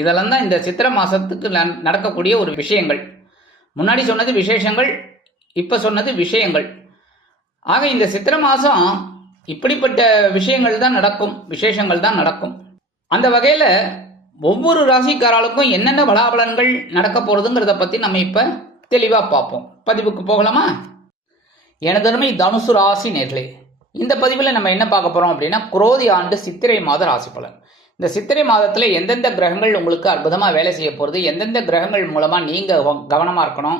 இதெல்லாம் தான் இந்த சித்திரை மாதத்துக்கு நடக்கக்கூடிய ஒரு விஷயங்கள். முன்னாடி சொன்னது விசேஷங்கள் இப்போ சொன்னது விஷயங்கள். ஆக இந்த சித்திரை மாதம் இப்படிப்பட்ட விஷயங்கள் தான் நடக்கும் விசேஷங்கள் தான் நடக்கும். அந்த வகையில் ஒவ்வொரு ராசிக்காரர்களுக்கும் என்னென்ன பலாபலன்கள் நடக்க போகிறதுங்கிறத பற்றி நம்ம இப்போ தெளிவாக பார்ப்போம். பதிவுக்கு போகலாமா? எனதருமை தனுசு ராசி நேர்களே இந்த பதிவில் நம்ம என்ன பார்க்க போகிறோம் அப்படின்னா குரோதி ஆண்டு சித்திரை மாத ராசி பலன். இந்த சித்திரை மாதத்தில் எந்தெந்த கிரகங்கள் உங்களுக்கு அற்புதமாக வேலை செய்ய போகிறது எந்தெந்த கிரகங்கள் மூலமாக நீங்கள் கவனமாக இருக்கணும்?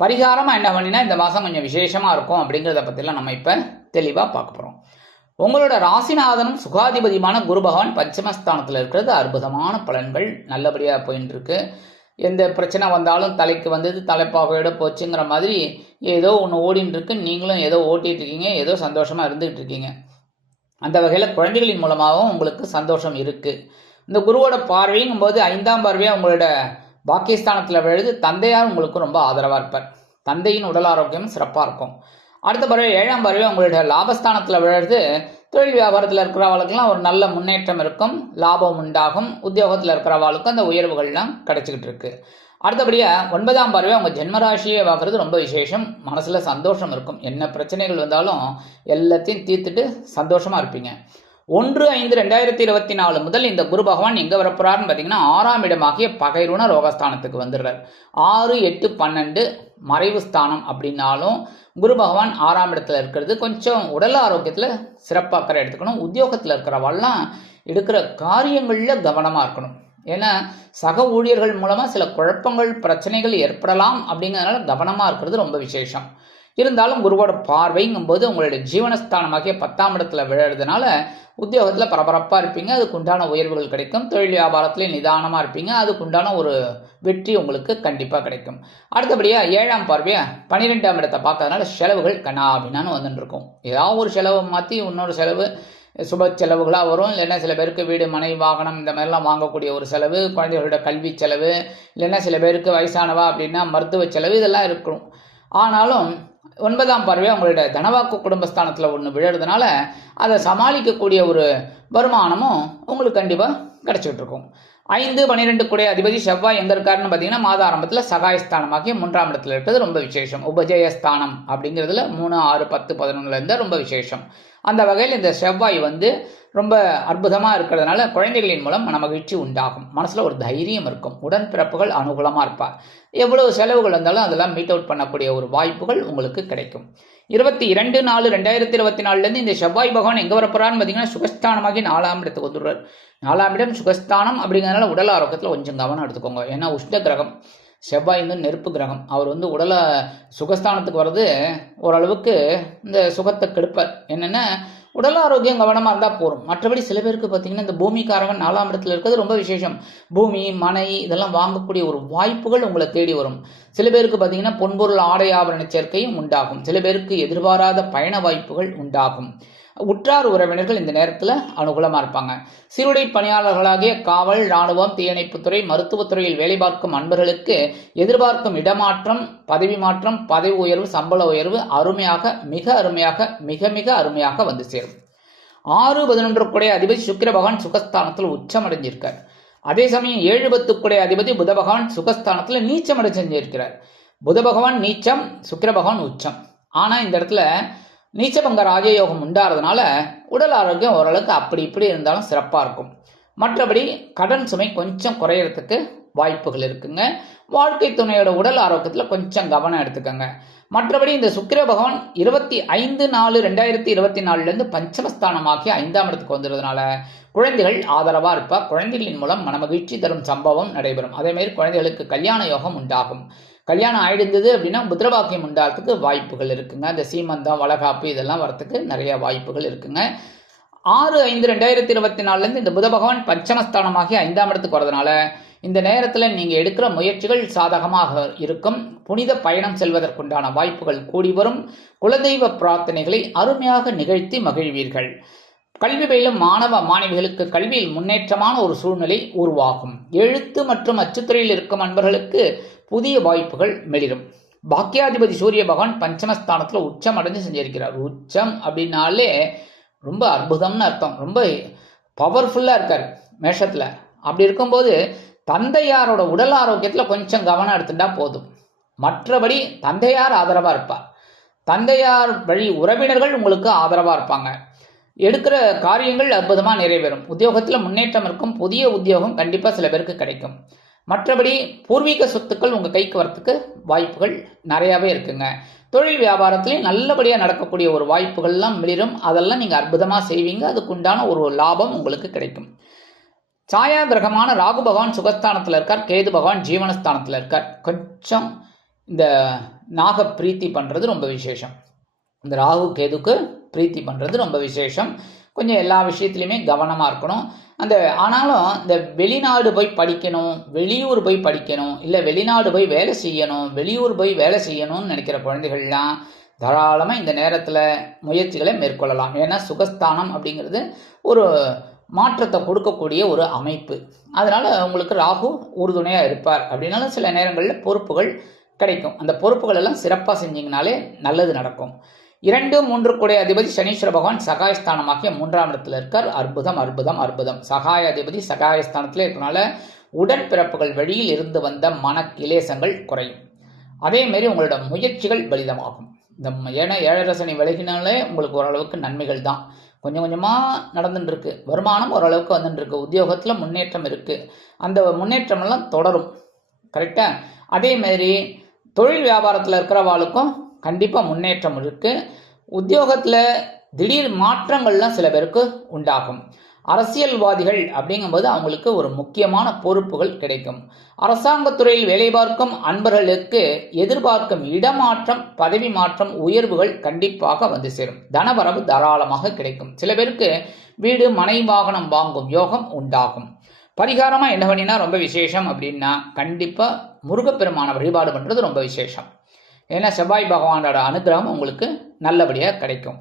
பரிகாரமாக என்ன பண்ணினா இந்த மாதம் கொஞ்சம் விசேஷமாக இருக்கும் அப்படிங்கிறத பற்றிலாம் நம்ம இப்போ தெளிவாக பார்க்க போகிறோம் உங்களோட ராசிநாதனும் சுகாதிபதியுமான குரு பகவான் பஞ்சமஸ்தானத்தில் இருக்கிறது. அற்புதமான பலன்கள் நல்லபடியாக போயின்னு இருக்கு எந்த பிரச்சனை வந்தாலும் தலைக்கு வந்தது தலைப்பாகையோட போச்சுங்கிற மாதிரி ஏதோ ஒன்று ஓடின்னு இருக்கு நீங்களும் ஏதோ ஓட்டிகிட்டு இருக்கீங்க ஏதோ சந்தோஷமாக இருந்துகிட்டு இருக்கீங்க அந்த வகையில் குழந்தைகளின் மூலமாகவும் உங்களுக்கு சந்தோஷம் இருக்குது இந்த குருவோட பார்வைங்கும் போது ஐந்தாம் பார்வையாக உங்களோட பாக்கியஸ்தானத்தில் விழுது. தந்தையார் உங்களுக்கு ரொம்ப ஆதரவாக இருப்பார். தந்தையின் உடல் ஆரோக்கியம் சிறப்பாக இருக்கும். அடுத்த பறவை ஏழாம் பறவை உங்களுடைய லாபஸ்தானத்தில் விழுறது தொழில் வியாபாரத்தில் இருக்கிறவங்களுக்கெல்லாம் ஒரு நல்ல முன்னேற்றம் இருக்கும். லாபம் உண்டாகும். உத்தியோகத்தில் இருக்கிறவங்களுக்கும் அந்த உயர்வுகள்லாம் கிடைச்சிக்கிட்டு இருக்குது அடுத்தபடியாக ஒன்பதாம் பார்வை உங்கள் ஜென்மராசியை பார்க்குறது ரொம்ப விசேஷம். மனசில் சந்தோஷம் இருக்கும். என்ன பிரச்சனைகள் வந்தாலும் எல்லாத்தையும் தீர்த்துட்டு சந்தோஷமாக இருப்பீங்க. ஒன்று ஐந்து ரெண்டாயிரத்தி இருபத்தி நாலு முதல் இந்த குரு பகவான் எங்கே வரப்போறாருன்னு பார்த்தீங்கன்னா ஆறாம் இடமாகிய பகைருண ரோகஸ்தானத்துக்கு வந்துடுறார். ஆறு எட்டு பன்னெண்டு மறைவு ஸ்தானம் அப்படின்னாலும் குரு பகவான் ஆறாம் இடத்துல இருக்கிறது. கொஞ்சம் உடல் ஆரோக்கியத்தில் சிறப்பாக எடுத்துக்கணும். உத்தியோகத்தில் இருக்கிறவெல்லாம் எடுக்கிற காரியங்களில் கவனமாக இருக்கணும். ஏன்னா சக ஊழியர்கள் மூலமாக சில குழப்பங்கள் பிரச்சனைகள் ஏற்படலாம் அப்படிங்கிறதுனால கவனமாக இருக்கிறது ரொம்ப விசேஷம். இருந்தாலும் குருவோட பார்வைங்கும்போது உங்களுடைய ஜீவனஸ்தானமாகிய பத்தாம் இடத்துல விழுறதுனால உத்தியோகத்தில் பரபரப்பாக இருப்பீங்க. அதுக்கு உண்டான உயர்வுகள் கிடைக்கும். தொழில் வியாபாரத்திலையும் நிதானமாக இருப்பீங்க. அதுக்கு உண்டான ஒரு வெற்றி உங்களுக்கு கண்டிப்பாக கிடைக்கும். அடுத்தபடியாக ஏழாம் பார்வையாக பன்னிரெண்டாம் இடத்தை பார்க்கறதுனால செலவுகள் கண்ணாபின்னான்னு வந்துட்டு இருக்கும். ஏதாவது ஒரு செலவை மாற்றி இன்னொரு செலவு சுப செலவுகளாக வரும். இல்லைன்னா சில பேருக்கு வீடு மனை வாகனம் இந்த மாதிரிலாம் வாங்கக்கூடிய ஒரு செலவு குழந்தைகளோட கல்வி செலவு இல்லைன்னா சில பேருக்கு வயசானவா அப்படின்னா மருத்துவ செலவு இதெல்லாம் இருக்கும். ஆனாலும் ஒன்பதாம் பார்வை அவங்களோட தனவாக்கு குடும்பஸ்தானத்தில் ஒன்று விழுறதுனால அதை சமாளிக்கக்கூடிய ஒரு வருமானமும் உங்களுக்கு கண்டிப்பாக கிடச்சிட்டு இருக்கும் ஐந்து பன்னிரெண்டு குடைய அதிபதி செவ்வாய் எங்கே இருக்காருன்னு பார்த்தீங்கன்னா மாத ஆரம்பத்தில் சகாயஸ்தானமாகி மூன்றாம் இடத்துல இருக்கிறது ரொம்ப விசேஷம். உபஜயஸ்தானம் அப்படிங்கிறதுல மூணு ஆறு பத்து பதினொன்றுல இருந்தால் ரொம்ப விசேஷம். அந்த வகையில் இந்த செவ்வாய் வந்து ரொம்ப அற்புதமாக இருக்கிறதுனால குழந்தைகளின் மூலம் மன மகிழ்ச்சி உண்டாகும். மனசில் ஒரு தைரியம் இருக்கும். உடன்பிறப்புகள் அனுகூலமாக இருப்பார். எவ்வளவு செலவுகள் இருந்தாலும் அதெல்லாம் மீட் அவுட் பண்ணக்கூடிய ஒரு வாய்ப்புகள் உங்களுக்கு கிடைக்கும். இருபத்தி இரண்டு நாலு ரெண்டாயிரத்தி இருபத்தி நாலுலேருந்து இந்த செவ்வாய் பகவான் எங்கே வரப்போறான்னு பார்த்தீங்கன்னா சுகஸ்தானமாகி நாலாம் இடத்துக்கு வந்துடுறார். நாலாம் இடம் சுகஸ்தானம் அப்படிங்கிறதுனால உடல் ஆரோக்கியத்தில் கொஞ்சம் கவனம் எடுத்துக்கோங்க. ஏன்னா உஷ்ண கிரகம் செவ்வாய் வந்து நெருப்பு கிரகம். அவர் வந்து உடலை சுகஸ்தானத்துக்கு வர்றது ஓரளவுக்கு இந்த சுகத்தை கெடுப்பார். என்னென்னா உடல் ஆரோக்கியம் கவனமாக இருந்தால் போதும். மற்றபடி சில பேருக்கு பார்த்தீங்கன்னா இந்த பூமிக்காரகன் நாலாம் இடத்துல இருக்கிறது ரொம்ப விசேஷம். பூமி மனை இதெல்லாம் வாங்கக்கூடிய ஒரு வாய்ப்புகள் உங்களை தேடி வரும். சில பேருக்கு பார்த்தீங்கன்னா பொன்பொருள் ஆடை ஆபரண சேர்க்கையும் உண்டாகும். சில பேருக்கு எதிர்பாராத பயண வாய்ப்புகள் உண்டாகும். உற்றார் உறவினர்கள் இந்த நேரத்தில் அனுகூலமாக இருப்பாங்க. சீருடை பணியாளர்களாகிய காவல் இராணுவம் தீயணைப்புத்துறை மருத்துவத்துறையில் வேலை பார்க்கும் அன்பர்களுக்கு எதிர்பார்க்கும் இடமாற்றம் பதவி மாற்றம் பதவி உயர்வு சம்பள உயர்வு அருமையாக மிக அருமையாக மிக மிக அருமையாக வந்து சேரும். ஆறு பதினொன்றுக்குடைய அதிபதி சுக்கிர பகவான் சுகஸ்தானத்தில் உச்சமடைஞ்சிருக்கார். அதே சமயம் ஏழு பத்துக்குடைய அதிபதி புத பகவான் சுகஸ்தானத்தில் நீச்சம் அடைஞ்சிருக்கிறார் புத பகவான் நீச்சம் சுக்கிர பகவான் உச்சம். ஆனால் இந்த இடத்துல நீச்சபங்க ராஜயோகம் உண்டாகிறதுனால உடல் ஆரோக்கியம் ஓரளவுக்கு அப்படி இப்படி இருந்தாலும் சிறப்பாக இருக்கும். மற்றபடி கடன் சுமை கொஞ்சம் குறையறதுக்கு வாய்ப்புகள் இருக்குங்க. வாழ்க்கை துணையோட உடல் ஆரோக்கியத்தில் கொஞ்சம் கவனம் எடுத்துக்கோங்க. மற்றபடி இந்த சுக்கிர பகவான் இருபத்தி ஐந்து நாலு ரெண்டாயிரத்தி இருபத்தி நாலுலேருந்து பஞ்சமஸ்தானமாக்கி ஐந்தாம் இடத்துக்கு வந்துடுறதுனால குழந்தைகள் ஆதரவாக இருப்பா. குழந்தைகளின் மூலம் மனமகிழ்ச்சி தரும் சம்பவம் நடைபெறும். அதேமாதிரி குழந்தைகளுக்கு கல்யாண யோகம் உண்டாகும். கல்யாணம் ஆயிடுந்தது அப்படின்னா புத்திரபாக்கியம் உண்டாகிறதுக்கு வாய்ப்புகள் இருக்குங்க. இந்த சீமந்தம் வளகாப்பு இதெல்லாம் வரத்துக்கு நிறைய வாய்ப்புகள் இருக்குங்க. ஆறு ஐந்து ரெண்டாயிரத்தி இருபத்தி நாலுலேருந்து இந்த புத பகவான் பஞ்சமஸ்தானமாகி ஐந்தாம் இடத்துக்கு வரதுனால இந்த நேரத்தில் நீங்கள் எடுக்கிற முயற்சிகள் சாதகமாக இருக்கும். புனித பயணம் செல்வதற்குண்டான வாய்ப்புகள் கூடி வரும். குலதெய்வ பிரார்த்தனைகளை அருமையாக நிகழ்த்தி மகிழ்வீர்கள். கல்வி பயிலும் மாணவ மாணவிகளுக்கு கல்வியில் முன்னேற்றமான ஒரு சூழ்நிலை உருவாகும். எழுத்து மற்றும் அச்சுத்துறையில் இருக்கும் அன்பர்களுக்கு புதிய வாய்ப்புகள் மெளிரும் பாக்கியாதிபதி சூரிய பகவான் பஞ்சமஸ்தானத்தில் உச்சம் அடைஞ்சு செஞ்சிருக்கிறார் உச்சம் அப்படின்னாலே ரொம்ப அற்புதம்னு அர்த்தம். ரொம்ப பவர்ஃபுல்லாக இருக்கார் மேஷத்தில். அப்படி இருக்கும்போது தந்தையாரோட உடல் ஆரோக்கியத்தில் கொஞ்சம் கவனம் எடுத்துட்டா போதும். மற்றபடி தந்தையார் ஆதரவாக இருப்பார். தந்தையார் வழி உறவினர்கள் உங்களுக்கு ஆதரவாக இருப்பாங்க. எடுக்கிற காரியங்கள் அற்புதமாக நிறைவேறும். உத்தியோகத்தில் முன்னேற்றம் இருக்கும். புதிய உத்தியோகம் கண்டிப்பாக சில பேருக்கு கிடைக்கும். மற்றபடி பூர்வீக சொத்துக்கள் உங்கள் கைக்கு வரத்துக்கு வாய்ப்புகள் நிறையாவே இருக்குங்க. தொழில் வியாபாரத்துலேயும் நல்லபடியாக நடக்கக்கூடிய ஒரு வாய்ப்புகள்லாம் மிளிரும். அதெல்லாம் நீங்கள் அற்புதமாக செய்வீங்க. அதுக்குண்டான ஒரு லாபம் உங்களுக்கு கிடைக்கும். சாயா கிரகமான ராகு பகவான் சுகஸ்தானத்தில் இருக்கார். கேது பகவான் ஜீவனஸ்தானத்தில் இருக்கார். கொஞ்சம் இந்த நாக பிரீத்தி பண்ணுறது ரொம்ப விசேஷம். இந்த ராகு கேதுக்கு பிரீத்தி பண்ணுறது ரொம்ப விசேஷம். கொஞ்சம் எல்லா விஷயத்துலையுமே கவனமாக இருக்கணும். அந்த ஆனாலும் இந்த வெளிநாடு போய் படிக்கணும் வெளியூர் போய் படிக்கணும் இல்லை வெளிநாடு போய் வேலை செய்யணும் வெளியூர் போய் வேலை செய்யணும்னு நினைக்கிற குழந்தைகள்லாம் தாராளமாக இந்த நேரத்தில் முயற்சிகளை மேற்கொள்ளலாம். ஏன்னா சுகஸ்தானம் அப்படிங்கிறது ஒரு மாற்றத்தை கொடுக்கக்கூடிய ஒரு அமைப்பு. அதனால் உங்களுக்கு ராகு உறுதுணையாக இருப்பார். அப்படின்னாலும் சில நேரங்களில் பொறுப்புகள் கிடைக்கும். அந்த பொறுப்புகள் எல்லாம் சிறப்பாக செஞ்சிங்கனாலே நல்லது நடக்கும். இரண்டு மூன்று கூடிய அதிபதி சனீஸ்வர பகவான் சகாயஸ்தானமாகிய மூன்றாம் இடத்துல இருக்கார். அற்புதம் அற்புதம் அற்புதம். சகாய அதிபதி சகாயஸ்தானத்தில் இருக்கனால உடன்பிறப்புகள் வழியில் இருந்து வந்த மன கிலேசங்கள் குறையும் அதேமாரி உங்களோட முயற்சிகள் பலிதமாகும். இந்த ஏன்னா ஏழரசனை விலகினாலே உங்களுக்கு ஓரளவுக்கு நன்மைகள் தான். கொஞ்சம் கொஞ்சமாக நடந்துட்டு இருக்கு வருமானம் ஓரளவுக்கு வந்துட்டு இருக்கு உத்தியோகத்தில் முன்னேற்றம் இருக்குது அந்த முன்னேற்றம் எல்லாம் தொடரும். கரெக்டாக அதேமாரி தொழில் வியாபாரத்தில் இருக்கிறவாளுக்கும் கண்டிப்பாக முன்னேற்றம் இருக்குது உத்தியோகத்தில் திடீர் மாற்றங்கள்லாம் சில பேருக்கு உண்டாகும். அரசியல்வாதிகள் அப்படிங்கும்போது அவங்களுக்கு ஒரு முக்கியமான பொறுப்புகள் கிடைக்கும். அரசாங்கத்துறையில் வேலை பார்க்கும் அன்பர்களுக்கு எதிர்பார்க்கும் இடமாற்றம் பதவி மாற்றம் உயர்வுகள் கண்டிப்பாக வந்து சேரும். தனவரவு தாராளமாக கிடைக்கும். சில பேருக்கு வீடு மனை வாகனம் வாங்கும் யோகம் உண்டாகும். பரிகாரமாக என்ன பண்ணினா ரொம்ப விசேஷம் அப்படின்னா கண்டிப்பாக முருகப்பெருமான வழிபாடு பண்ணுறது ரொம்ப விசேஷம். ஏன்னா செவ்வாய் பகவானோட அனுகிரகம் உங்களுக்கு நல்லபடியாக கிடைக்கும்.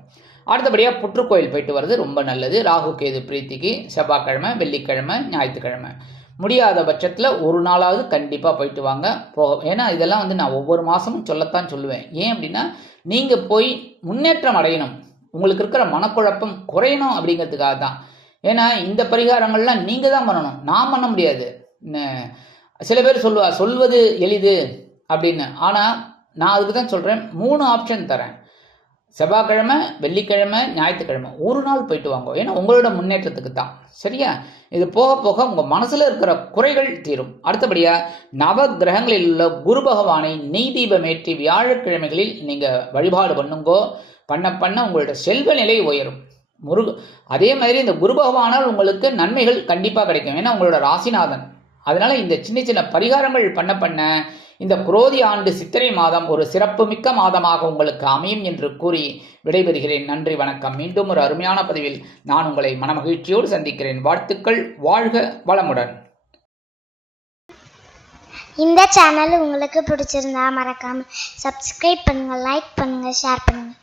அடுத்தபடியாக புற்றுக்கோயில் போயிட்டு வர்றது ரொம்ப நல்லது. ராகு கேது பிரீத்திக்கு செவ்வாய்க்கிழமை வெள்ளிக்கிழமை ஞாயிற்றுக்கிழமை. முடியாத பட்சத்தில் ஒரு நாளாவது கண்டிப்பாக போயிட்டு வாங்க. போக ஏன்னா இதெல்லாம் வந்து நான் ஒவ்வொரு மாதமும் சொல்லத்தான் சொல்லுவேன். ஏன் அப்படின்னா நீங்கள் போய் முன்னேற்றம் அடையணும். உங்களுக்கு இருக்கிற மனக்குழப்பம் குறையணும் அப்படிங்கிறதுக்காக தான். ஏன்னா இந்த பரிகாரங்கள்லாம் நீங்கள் தான் பண்ணணும். நான் பண்ண முடியாது. சில பேர் சொல்லுவா சொல்வது எளிது அப்படின்னு. ஆனால் நான் அதுக்கு தான் சொல்கிறேன் மூணு ஆப்ஷன் தரேன். செவ்வாய்க்கிழமை வெள்ளிக்கிழமை ஞாயிற்றுக்கிழமை ஒரு நாள் போயிட்டு வாங்க. ஏன்னா உங்களோட முன்னேற்றத்துக்கு தான் சரியா? இது போக போக உங்கள் மனசில் இருக்கிற குறைகள் தீரும். அடுத்தபடியாக நவ கிரகங்களில் உள்ள குரு பகவானை நெய் தீபமேற்றி வியாழக்கிழமைகளில் நீங்கள் வழிபாடு பண்ணுங்கோ. பண்ண பண்ண உங்களோட செல்வ நிலை உயரும். முருக அதே மாதிரி இந்த குரு பகவானால் உங்களுக்கு நன்மைகள் கண்டிப்பாக கிடைக்கும். ஏன்னா உங்களோட ராசிநாதன். அதனால் இந்த சின்ன சின்ன பரிகாரங்கள் பண்ண பண்ண இந்த குரோதி ஆண்டு சித்திரை மாதம் ஒரு சிறப்புமிக்க மாதமாக உங்களுக்கு அமையும் என்று கூறி விடைபெறுகிறேன். நன்றி வணக்கம். மீண்டும் ஒரு அருமையான பதிவில் நான் உங்களை மனமகிழ்ச்சியோடு சந்திக்கிறேன். வாழ்த்துக்கள் வாழ்க வளமுடன். இந்த சேனல் உங்களுக்கு பிடிச்சிருந்தா மறக்காம சப்ஸ்கிரைப் பண்ணுங்க லைக் பண்ணுங்க ஷேர் பண்ணுங்க.